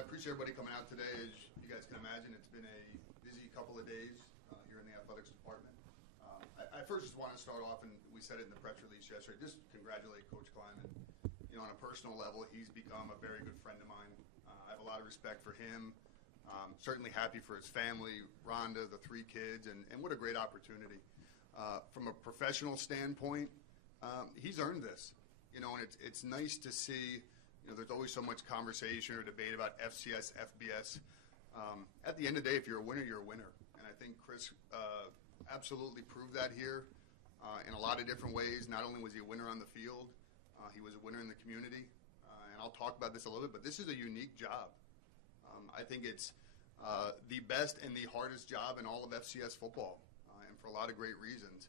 I appreciate everybody coming out today. As you guys can imagine, it's been a busy couple of days here in the athletics department. I first just want to start off, and we said it in the press release yesterday, just congratulate Coach Kleiman. On a personal level, he's become a very good friend of mine. I have a lot of respect for him. Certainly happy for his family, Rhonda, the 3 kids, and what a great opportunity. From a professional standpoint, he's earned this. And it's nice to see. There's always so much conversation or debate about FCS, FBS. At the end of the day, if you're a winner, you're a winner. And I think Chris absolutely proved that here in a lot of different ways. Not only was he a winner on the field, he was a winner in the community. And I'll talk about this a little bit, but this is a unique job. I think it's the best and the hardest job in all of FCS football, and for a lot of great reasons.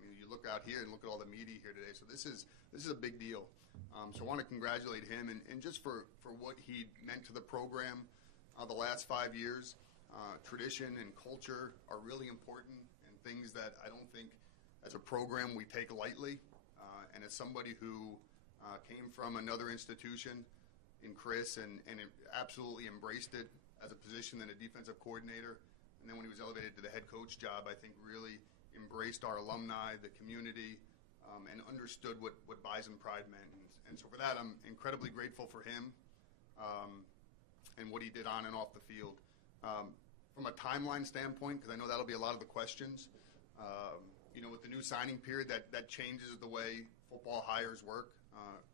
You look out here and look at all the media here today, so this is a big deal. So I want to congratulate him and just for what he meant to the program the last 5 years. Tradition and culture are really important and things that I don't think as a program we take lightly. And as somebody who came from another institution in Chris and absolutely embraced it as a position and a defensive coordinator, and then when he was elevated to the head coach job, I think really embraced our alumni, the community, and understood what Bison Pride meant. And so for that, I'm incredibly grateful for him and what he did on and off the field. From a timeline standpoint, because I know that'll be a lot of the questions, with the new signing period, that changes the way football hires work,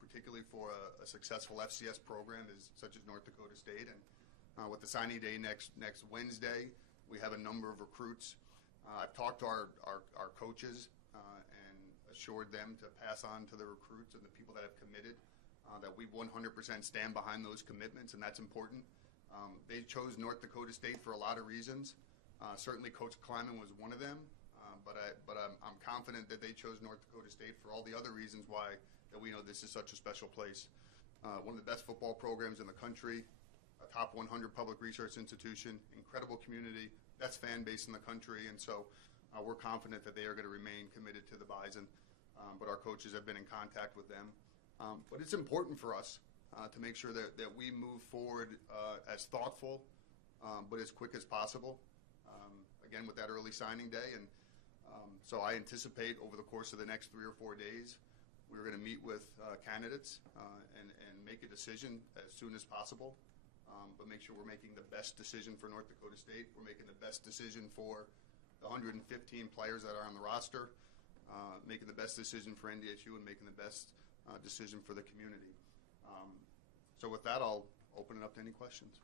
particularly for a successful FCS program such as North Dakota State. And with the signing day next Wednesday, we have a number of recruits. I've talked to our coaches and assured them to pass on to the recruits and the people that have committed that we 100% stand behind those commitments, and that's important. They chose North Dakota State for a lot of reasons. Certainly Coach Kleiman was one of them, but I'm confident that they chose North Dakota State for all the other reasons why that we know this is such a special place. One of the best football programs in the country, a top 100 public research institution, incredible community, best fan base in the country, and so we're confident that they are going to remain committed to the Bison, but our coaches have been in contact with them. But it's important for us to make sure that we move forward as thoughtful but as quick as possible, again with that early signing day. And so I anticipate over the course of the next 3 or 4 days we're going to meet with candidates and make a decision as soon as possible. But make sure we're making the best decision for North Dakota State. We're making the best decision for the 115 players that are on the roster, making the best decision for NDSU, and making the best decision for the community. So with that, I'll open it up to any questions.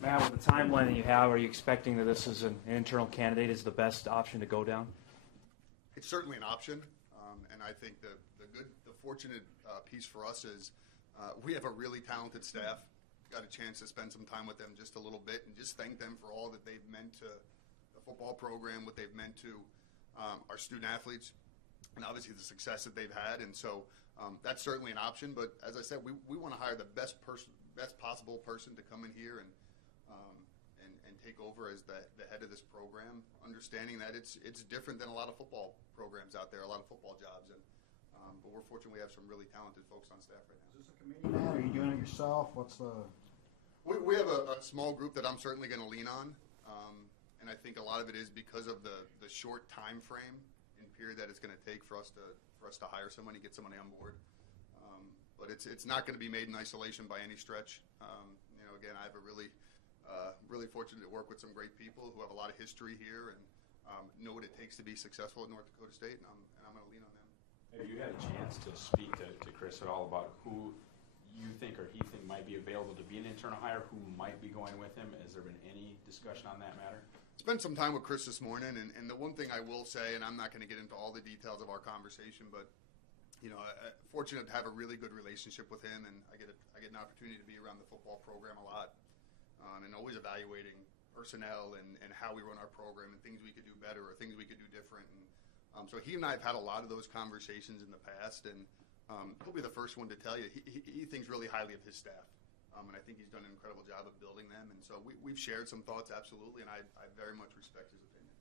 Matt, with the timeline that you have, are you expecting that this is an internal candidate is the best option to go down? It's certainly an option, and I think the fortunate piece for us is we have a really talented staff. Got a chance to spend some time with them just a little bit and just thank them for all that they've meant to the football program, what they've meant to our student athletes, and obviously the success that they've had. And so that's certainly an option. But as I said, we want to hire the best possible person to come in here and take over as the head of this program, understanding that it's different than a lot of football programs out there, a lot of football jobs. And but we're fortunate we have some really talented folks on staff right now. Is this a committee, Matt? Are you doing it yourself? What's the... We have a small group that I'm certainly going to lean on, and I think a lot of it is because of the short time frame and period that it's going to take for us to hire somebody, get somebody on board. But it's not going to be made in isolation by any stretch. Again, I have a really fortunate to work with some great people who have a lot of history here and know what it takes to be successful at North Dakota State, and I'm going to lean on them. Have you had a chance to speak to Chris at all about who you think or he think might be available to be an internal hire, who might be going with him? Has there been any discussion on that matter? Spent some time with Chris this morning, and the one thing I will say, and I'm not going to get into all the details of our conversation, but I'm fortunate to have a really good relationship with him, and I get an opportunity to be around the football program a lot, and always evaluating personnel and how we run our program and things we could do better or things we could do different. And so he and I have had a lot of those conversations in the past, and he'll be the first one to tell you he thinks really highly of his staff, and I think he's done an incredible job of building them. And so we've shared some thoughts, absolutely, and I very much respect his opinion.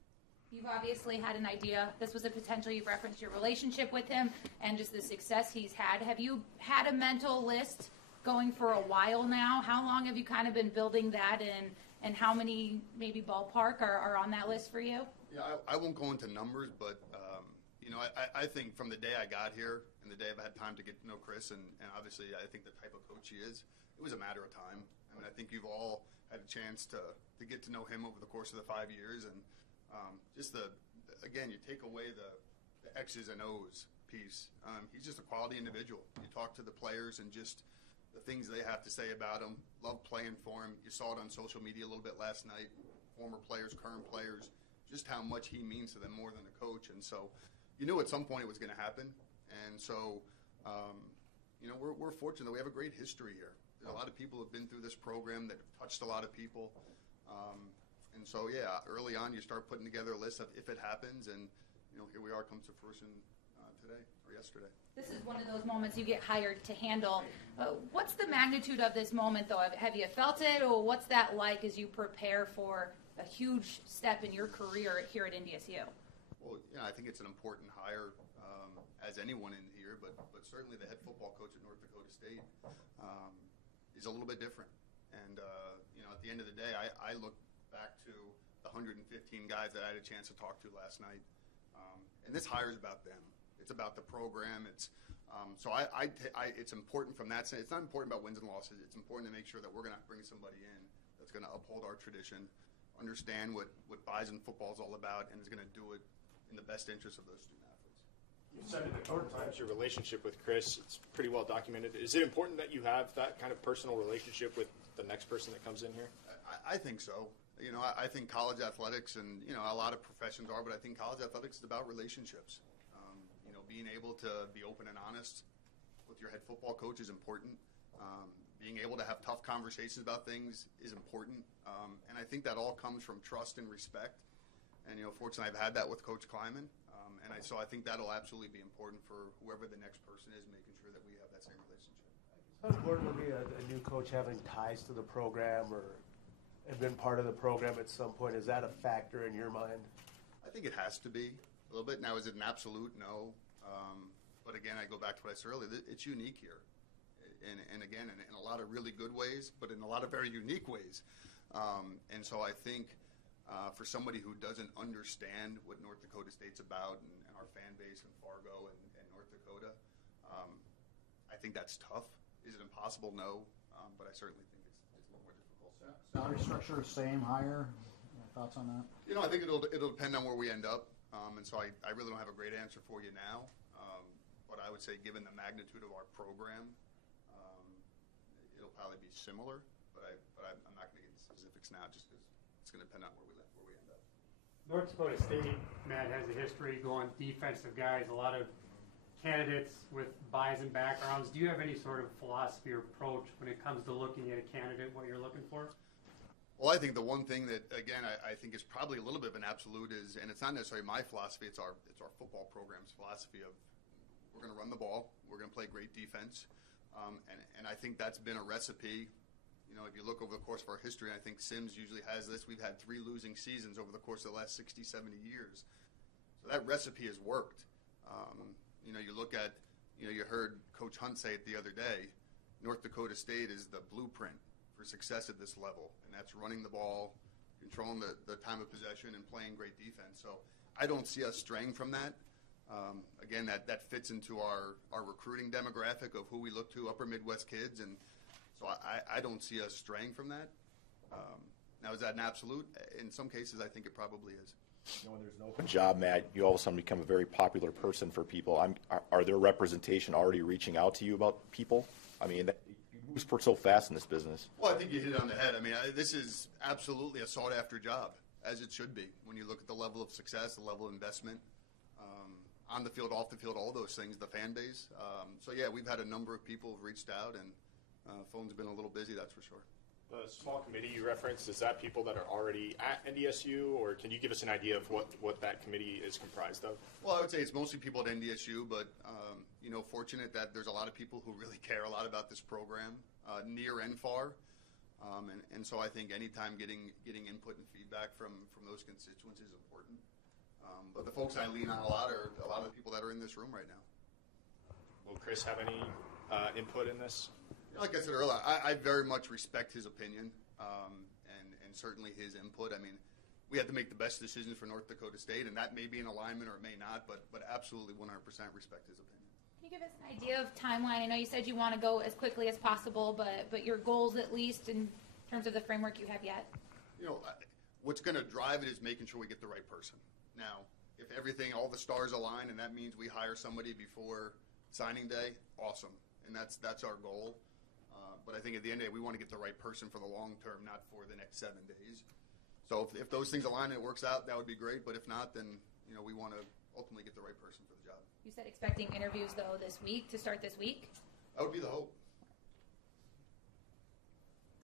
You've obviously had an idea. This was a potential. You've referenced your relationship with him and just the success he's had. Have you had a mental list going for a while now. How long have you kind of been building that in, and how many maybe ballpark are on that list for you? Yeah, I won't go into numbers, but I think from the day I got here and the day I've had time to get to know Chris, and obviously I think the type of coach he is, it was a matter of time. I mean, I think you've all had a chance to get to know him over the course of the 5 years, and again, you take away the X's and O's piece. He's just a quality individual. You talk to the players and just the things they have to say about him. Love playing for him. You saw it on social media a little bit last night. Former players, current players, just how much he means to them more than a coach. And so you knew at some point it was going to happen. And so, we're fortunate that we have a great history here. There's a lot of people who have been through this program that have touched a lot of people. And so, early on you start putting together a list of if it happens, and here we are, comes to fruition today or yesterday. This is one of those moments you get hired to handle. What's the magnitude of this moment, though? Have you felt it, or what's that like as you prepare for a huge step in your career here at NDSU? Well, I think it's an important hire, as anyone in here, but certainly the head football coach at North Dakota State is a little bit different. And at the end of the day, I look back to the 115 guys that I had a chance to talk to last night, and this hire is about them. It's about the program. It's it's important from that sense. It's not important about wins and losses. It's important to make sure that we're going to bring somebody in that's going to uphold our tradition, understand what Bison football is all about, and is going to do it in the best interest of those student athletes. You've said it a couple times, your relationship with Chris, it's pretty well documented. Is it important that you have that kind of personal relationship with the next person that comes in here? I think so. I think college athletics, and a lot of professions are, but I think college athletics is about relationships. Being able to be open and honest with your head football coach is important. Being able to have tough conversations about things is important. And I think that all comes from trust and respect. And, fortunately, I've had that with Coach Kleiman. So I think that'll absolutely be important for whoever the next person is, making sure that we have that same relationship. How important will be a new coach having ties to the program or have been part of the program at some point? Is that a factor in your mind? I think it has to be a little bit. Now, is it an absolute? No. But again, I go back to what I said earlier. It's unique here. And again, in a lot of really good ways, but in a lot of very unique ways. And so I think for somebody who doesn't understand what North Dakota State's about and our fan base and Fargo and North Dakota, I think that's tough. Is it impossible? No. But I certainly think it's a little more difficult. Salary structure, same, higher? Thoughts on that? I think it'll depend on where we end up. And so I really don't have a great answer for you now. But I would say given the magnitude of our program, it'll probably be similar. But I'm not going to get into specifics now just because it's going to depend on where we end up. North Dakota State, Matt, has a history going defensive guys, a lot of candidates with Bison backgrounds. Do you have any sort of philosophy or approach when it comes to looking at a candidate, what you're looking for? Well, I think the one thing that, again, I think is probably a little bit of an absolute is, and it's not necessarily my philosophy, it's our football program's philosophy of we're going to run the ball, we're going to play great defense, and I think that's been a recipe. If you look over the course of our history, I think Sims usually has this. We've had 3 losing seasons over the course of the last 60, 70 years. So that recipe has worked. You look at, you heard Coach Hunt say it the other day, North Dakota State is the blueprint for success at this level, and that's running the ball, controlling the time of possession, and playing great defense. So I don't see us straying from that. Again, that fits into our recruiting demographic of who we look to, upper Midwest kids, and so I don't see us straying from that. Now, is that an absolute? In some cases, I think it probably is. When there's an open job, Matt, you all of a sudden become a very popular person for people. Are there representation already reaching out to you about people? I mean, you move so fast in this business. Well, I think you hit it on the head. I mean, this is absolutely a sought-after job, as it should be. When you look at the level of success, the level of investment, on the field, off the field, all those things, the fan base. So, yeah, we've had a number of people who've reached out, and phone's been a little busy, that's for sure. The small committee you referenced, is that people that are already at NDSU, or can you give us an idea of what that committee is comprised of? Well, I would say it's mostly people at NDSU, but, fortunate that there's a lot of people who really care a lot about this program, near and far. And so I think anytime getting input and feedback from those constituents is important. But the folks I lean on a lot are a lot of the people that are in this room right now. Will Chris have any input in this? Like I said earlier, I very much respect his opinion and certainly his input. I mean, we had to make the best decisions for North Dakota State, and that may be in alignment or it may not, but absolutely 100% respect his opinion. Can you give us an idea of timeline? I know you said you want to go as quickly as possible, but your goals at least in terms of the framework you have yet? You know, what's going to drive it is making sure we get the right person. Now, if everything, all the stars align, and that means we hire somebody before signing day, awesome, and that's our goal. But I think at the end of the day, we want to get the right person for the long term, not for the next 7 days. So if those things align and it works out, that would be great. But if not, then we want to ultimately get the right person for the job. You said expecting interviews though this week to start this week. That would be the hope.